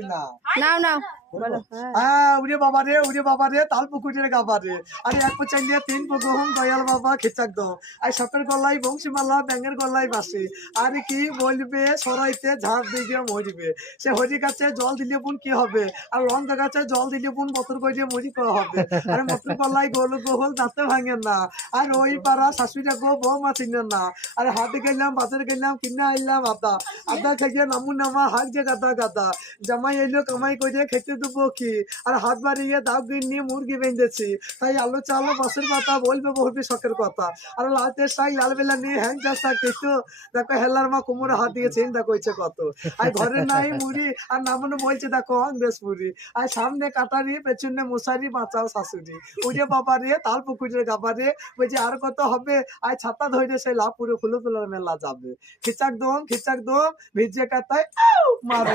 নাও নাও বলো উড়ে বাবা রে তাল পুকুরের গাবা রে আরে এক পচাইলে তিন পগহম দয়াল বাবা খিচাক দো আর সাপের গলায় বংশীমালা ব্যাঙের গলায় বাসি আরে কি বলবে সরাইতে ঝাঁপ দিয়ে মরবে সে হরি গাছে জল দিলে বোন কি হবে আর লঙ্কা গাছে জল দিলে বোন মতর করে মরি হবে আরে মতর গলায় গোল গোহল দাঁতে ভাঙেন না আর ওই পাড়া শাশুড়ি গো বউ মা চিনেন না আরে হাতে গেলাম বাজারে গেলাম কিনে আইলাম আদা খাইয়ে নামু নামা হাক যে গাদা গাদা জামাই এলো কামাই করে খেতে দেবো কি আর হাত বাড়িয়ে দাব নিয়ে মুরগি বেঁধেছি তাই আলো চালো বাসের কথা বলবে বলবি শখের কথা আর লালতে শাক লাল বেলা নিয়ে হ্যাং চাষা কিছু দেখো হেলার মা কুমোরে হাত দিয়েছেন দেখো ইচ্ছে কত আর ঘরে নাই মুড়ি আর নামনে বলছে দেখো ইংরেজ মুড়ি আর সামনে কাটারি পেছনে মশারি বাঁচাও শাশুড়ি উঠে বাবা রে তাল পুকুরের গাবা রে বলছে আর কত হবে আর ছাতা ধরে সেই লাভ পুরো ফুলো তোলার মেলা যাবে খিচাক দম ভিজে কাতায় মারো